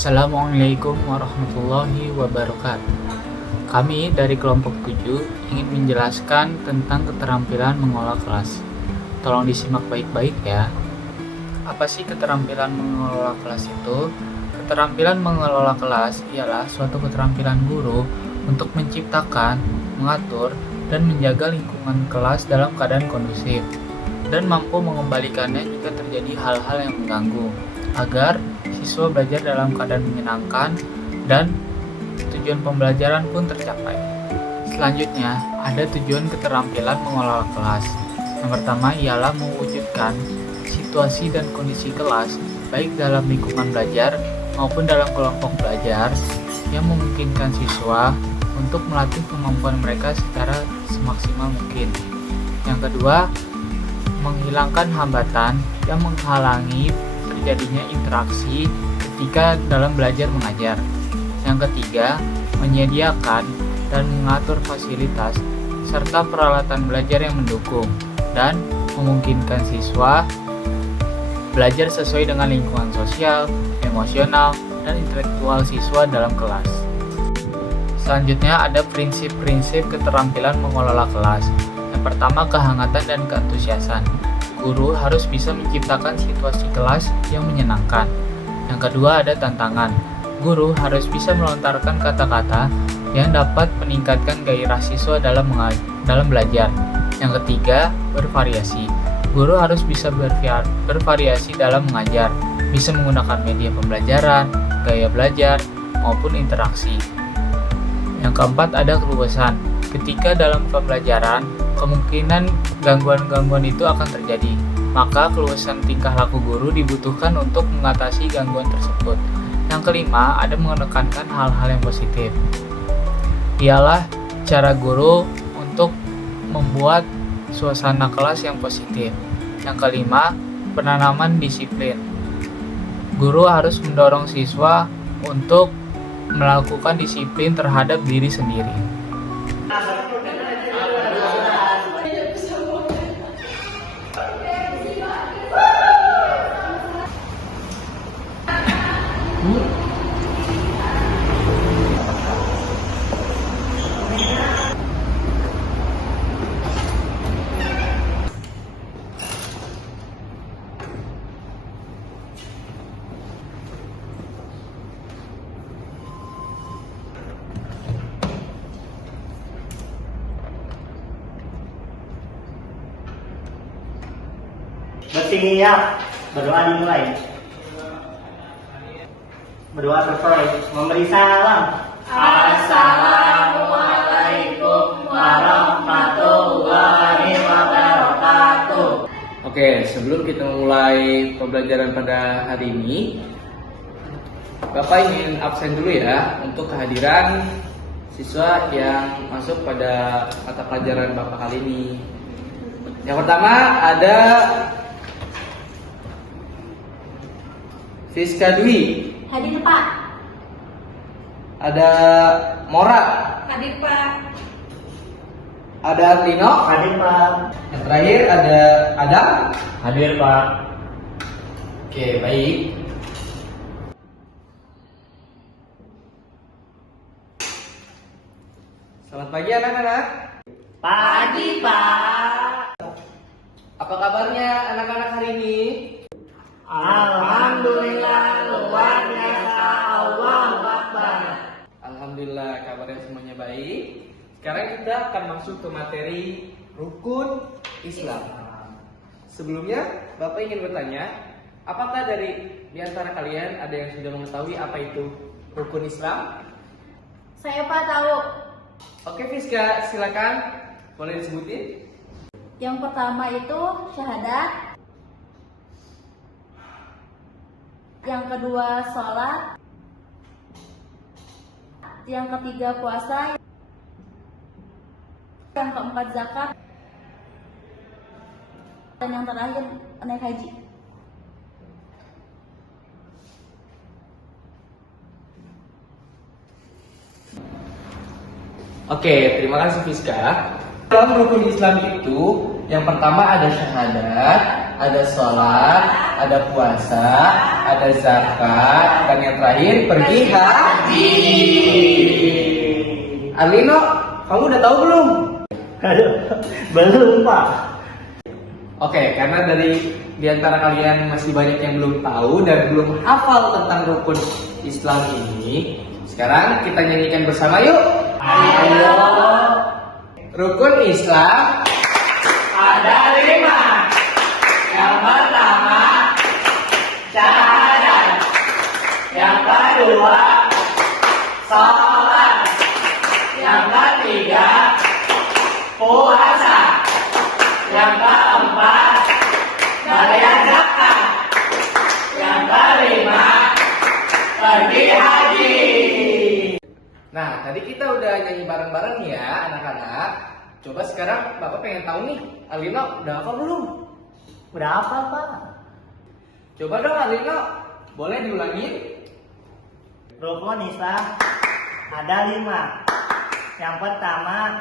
Assalamualaikum warahmatullahi wabarakatuh. Kami dari kelompok 7 ingin menjelaskan tentang keterampilan mengelola kelas. Tolong disimak baik-baik ya. Apa sih keterampilan mengelola kelas itu? Keterampilan mengelola kelas ialah suatu keterampilan guru untuk menciptakan, mengatur, dan menjaga lingkungan kelas dalam keadaan kondusif dan mampu mengembalikannya jika terjadi hal-hal yang mengganggu, agar siswa belajar dalam keadaan menyenangkan dan tujuan pembelajaran pun tercapai. Selanjutnya, ada tujuan keterampilan mengelola kelas. Yang pertama ialah mewujudkan situasi dan kondisi kelas, baik dalam lingkungan belajar maupun dalam kelompok belajar, yang memungkinkan siswa untuk melatih kemampuan mereka secara semaksimal mungkin. Yang kedua, menghilangkan hambatan yang menghalangi terjadinya interaksi ketika dalam belajar mengajar. Yang ketiga, menyediakan dan mengatur fasilitas serta peralatan belajar yang mendukung dan memungkinkan siswa belajar sesuai dengan lingkungan sosial, emosional, dan intelektual siswa dalam kelas. Selanjutnya ada prinsip-prinsip keterampilan mengelola kelas. Yang pertama, kehangatan dan keantusiasan. Guru harus bisa menciptakan situasi kelas yang menyenangkan. Yang kedua ada tantangan. Guru harus bisa melontarkan kata-kata yang dapat meningkatkan gairah siswa dalam belajar. Yang ketiga, bervariasi. Guru harus bisa bervariasi dalam mengajar, bisa menggunakan media pembelajaran, gaya belajar, maupun interaksi. Yang keempat ada keluasan. Ketika dalam pembelajaran, kemungkinan gangguan-gangguan itu akan terjadi. Maka keluasan tingkah laku guru dibutuhkan untuk mengatasi gangguan tersebut. Yang kelima, ada menekankan hal-hal yang positif. Ialah cara guru untuk membuat suasana kelas yang positif. Yang kelima, penanaman disiplin. Guru harus mendorong siswa untuk melakukan disiplin terhadap diri sendiri. Bersiap, berdoa dimulai. Berdoa selesai. Memberi salam. Assalamualaikum warahmatullahi wabarakatuh. Oke, sebelum kita mulai pembelajaran pada hari ini, Bapak ingin absen dulu ya untuk kehadiran siswa yang masuk pada mata pelajaran Bapak kali ini. Yang pertama ada Siska Dwi. Hadir Pak. Ada Mora. Hadir Pak. Ada Lino. Hadir Pak. Yang terakhir ada Adam. Hadir Pak. Oke, baik. Selamat pagi anak-anak. Pagi Pak. Apa kabarnya anak-anak hari ini? Alhamdulillah luar biasa. Allahu Akbar. Alhamdulillah kabarnya semuanya baik. Sekarang kita akan masuk ke materi rukun Islam. Sebelumnya, Bapak ingin bertanya, apakah di antara kalian ada yang sudah mengetahui apa itu rukun Islam? Saya Pak tahu. Oke, Fiska, silakan. Boleh disebutin? Yang pertama itu syahadat. Yang kedua sholat. Yang ketiga puasa. Yang keempat zakat. Dan yang terakhir naik haji. Oke, terima kasih Fiska. Dalam rukun Islam itu, yang pertama ada syahadat, ada sholat, ada puasa, ada zakat, dan yang terakhir pergi haji. Arlino, kamu udah tahu belum? Belum, Pak. Oke, karena di antara kalian masih banyak yang belum tahu dan belum hafal tentang rukun Islam ini, sekarang kita nyanyikan bersama yuk. Ayo. Rukun Islam Ada 5. Yang pertama, syahadat. Yang kedua, sholat. Yang ketiga, puasa. Yang keempat, bayar zakat. Yang kelima, pergi haji. Nah, tadi kita udah nyanyi bareng-bareng ya anak-anak. Coba sekarang Bapak pengen tahu nih, Alino udah hafal belum? Udah apa, Pak? Coba dong Alino, boleh diulangin? Rukun Islam ada 5. Yang pertama,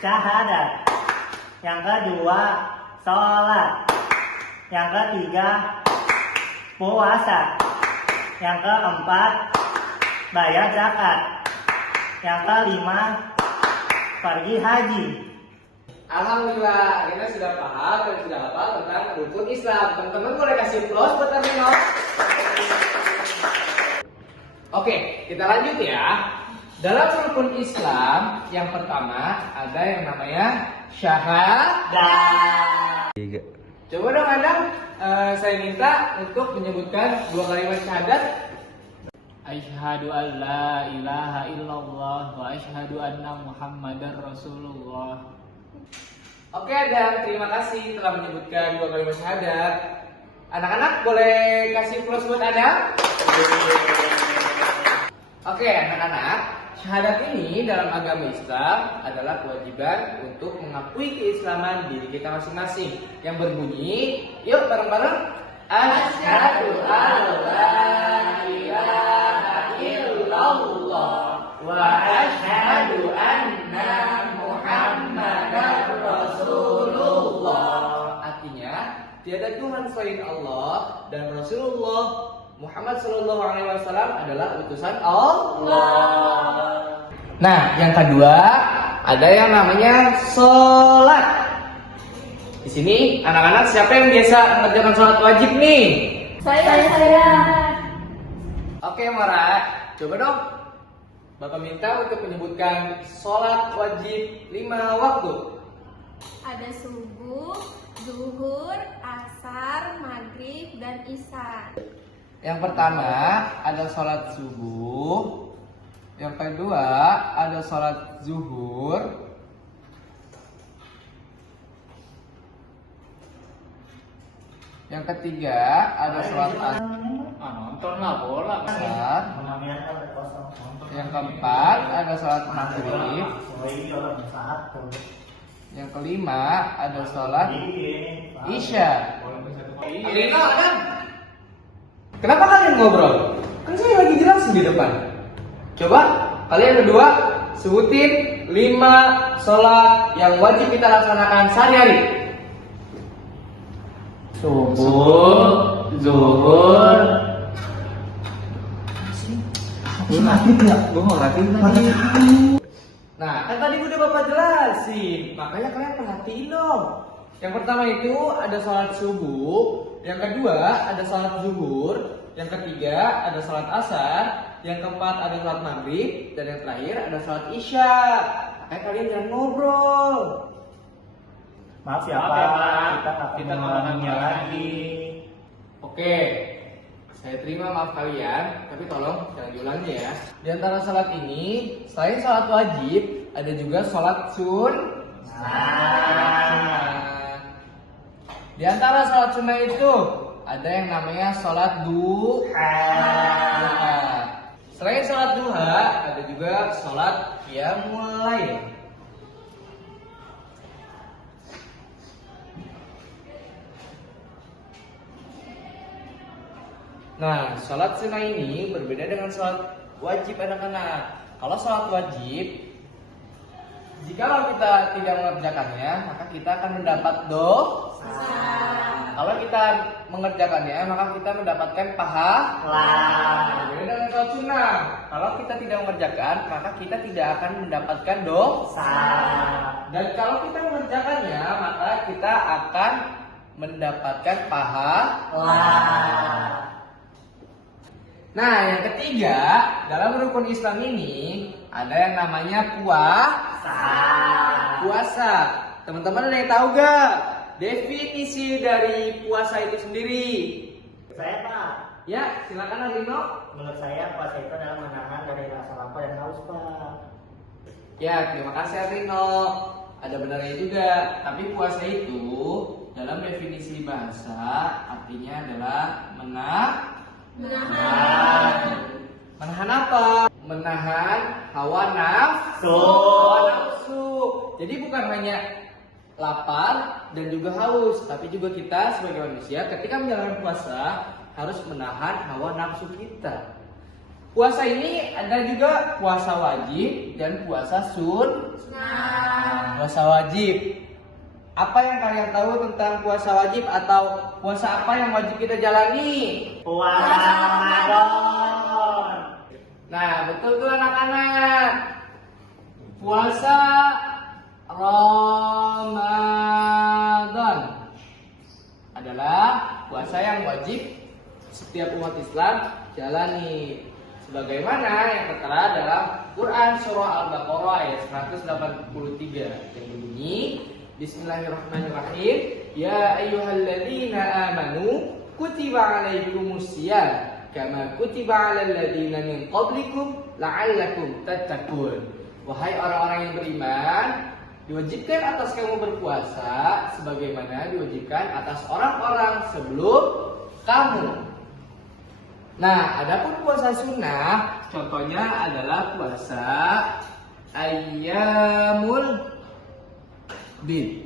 syahadat. Yang kedua, sholat. Yang ketiga, puasa. Yang keempat, bayar zakat. Yang kelima, pergi haji. Alhamdulillah, Alina sudah paham dan sudah hafal tentang rukun Islam. Teman-teman boleh kasih plus buat Alino. Oke, kita lanjut ya. Dalam rukun Islam, yang pertama ada yang namanya syahadat. Coba dong Adam, saya minta untuk menyebutkan 2 kalimat syahadat. Asyhadu an la ilaha illallah wa asyhadu anna Muhammadar Rasulullah. Oke Adam, terima kasih telah menyebutkan 2 kalimat syahadat. Anak-anak boleh kasih plus buat Adam? Oke anak-anak, syahadat ini dalam agama Islam adalah kewajiban untuk mengakui keislaman diri kita masing-masing yang berbunyi, yuk bareng-bareng. Asyhadu an la ilaha illallah wa asyhadu anna Muhammadar Rasulullah. Artinya, tiada Tuhan selain Allah dan Rasulullah Muhammad Sallallahu Alaihi Wasallam adalah utusan Allah. Nah, yang kedua ada yang namanya sholat. Di sini anak-anak siapa yang biasa mengerjakan sholat wajib nih? Saya. Oke, Mara, coba dong. Bapak minta untuk menyebutkan sholat wajib 5 waktu. Ada subuh, zuhur, asar, maghrib, dan isya. Yang pertama ada sholat subuh. Yang kedua ada sholat zuhur. Yang ketiga ada sholat asar. Nonton lah bola. Yang keempat ada sholat maghrib. Yang kelima ada sholat isya. Alina, Adam, kenapa kalian ngobrol? Kan saya lagi jelasin di depan. Coba kalian berdua sebutin 5 sholat yang wajib kita laksanakan sehari-hari. Subuh, zuhur. Nah, kan tadi udah Bapak jelasin, makanya kalian perhatiin dong. Yang pertama itu ada sholat subuh, yang kedua ada sholat zuhur, yang ketiga ada sholat asar, yang keempat ada sholat maghrib, dan yang terakhir ada sholat isya. Makanya kalian jangan ngobrol. Maaf ya, Maaf Pak. ya, Pak. Kita nggak akan Kita nggak mengulanginya akan lagi. Oke, saya terima maaf kalian, tapi tolong jangan diulangi ya. Di antara sholat ini, selain sholat wajib, ada juga sholat sunnah. Di antara sholat sunnah itu, ada yang namanya sholat duha. Selain sholat duha, ada juga sholat qiyamul lail. Nah, sholat sunnah ini berbeda dengan sholat wajib anak-anak. Kalau sholat wajib, jika kita tidak mengerjakannya, maka kita akan mendapat dosa. kalau kita mengerjakannya maka kita mendapatkan pahala. Berbeda dengan sholat sunnah. Kalau kita tidak mengerjakan maka kita tidak akan mendapatkan dosa. Dan kalau kita mengerjakannya maka kita akan mendapatkan pahala. Nah, yang ketiga, dalam rukun Islam ini ada yang namanya puasa. Teman-teman ada yang tahu gak definisi dari puasa itu sendiri? Saya Pak, Ya, silakan Arino. menurut saya puasa itu adalah menahan dari rasa lapar dan haus Pak. Ya, terima kasih Arino. Ada benarnya juga. Tapi puasa itu dalam definisi bahasa artinya adalah menahan apa? Menahan hawa nafsu. Jadi bukan hanya lapar dan juga haus, tapi juga kita sebagai manusia ketika menjalankan puasa harus menahan hawa nafsu kita. Puasa ini ada juga puasa wajib dan puasa sunnah. Puasa wajib. Apa yang kalian tahu tentang puasa wajib atau puasa apa yang wajib kita jalani? Puasa Ramadan. Nah, betul tuh anak-anak. Puasa Ramadan adalah puasa yang wajib setiap umat Islam jalani. Sebagaimana yang tertera dalam Quran surah Al-Baqarah ayat 183 yang berbunyi, Bismillahirrahmanirrahim. Ya ayyuhalladzina amanu kutiba alaikumusiyam kama kutiba alal ladzina min qablikum la'allakum tattaqun. Wahai orang-orang yang beriman, diwajibkan atas kamu berpuasa sebagaimana diwajibkan atas orang-orang sebelum kamu. Nah, adapun puasa sunnah, contohnya adalah puasa Ayyamul Bid.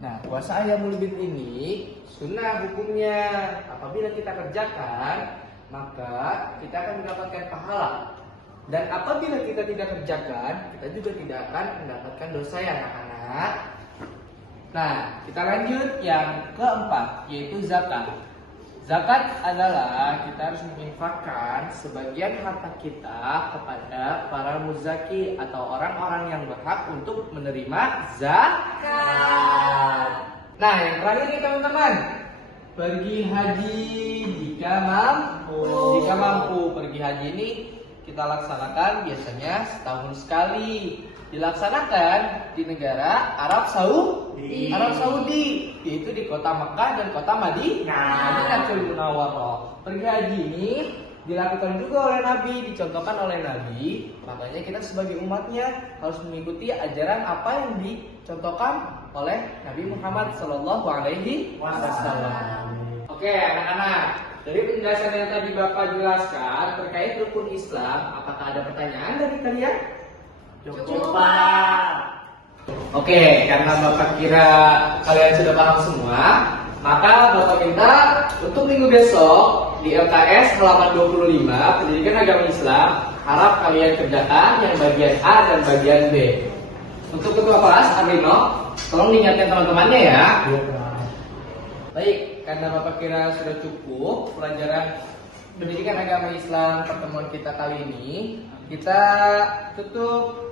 Nah, puasa Ayyamul Bid ini sunnah hukumnya. Apabila kita kerjakan, maka kita akan mendapatkan pahala. Dan apabila kita tidak kerjakan, kita juga tidak akan mendapatkan dosa ya anak-anak. Nah, kita lanjut yang keempat, yaitu zakat. Zakat adalah kita harus menginfakkan sebagian harta kita kepada para muzaki atau orang-orang yang berhak untuk menerima zakat. Nah, yang terakhir nih teman-teman, pergi haji jika mampu. Pergi haji ini kita laksanakan biasanya setahun sekali. Dilaksanakan di negara Arab Saudi, yaitu di kota Mekah dan kota Madinatul Munawwarah. Pergi haji ini dilakukan juga oleh Nabi, dicontohkan oleh Nabi. Makanya kita sebagai umatnya harus mengikuti ajaran apa yang dicontohkan oleh Nabi Muhammad SAW. Oke, anak-anak, dari penjelasan yang tadi Bapak jelaskan terkait rukun Islam, apakah ada pertanyaan dari kalian? Cukup Pak. Oke, karena Bapak kira kalian sudah paham semua, maka Bapak minta untuk minggu besok di LKS halaman 25 Pendidikan Agama Islam, harap kalian kerjakan yang bagian A dan bagian B. Untuk ketua kelas Arino, tolong diingatkan teman-temannya ya. Baik, karena Bapak kira sudah cukup pelajaran Pendidikan Agama Islam pertemuan kita kali ini, kita tutup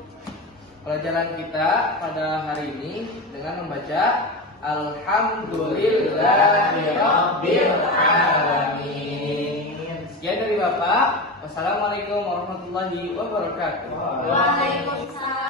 pelajaran kita pada hari ini dengan membaca Alhamdulillahirabbil alamin. Sekian dari Bapak. Wassalamualaikum warahmatullahi wabarakatuh. Waalaikumsalam.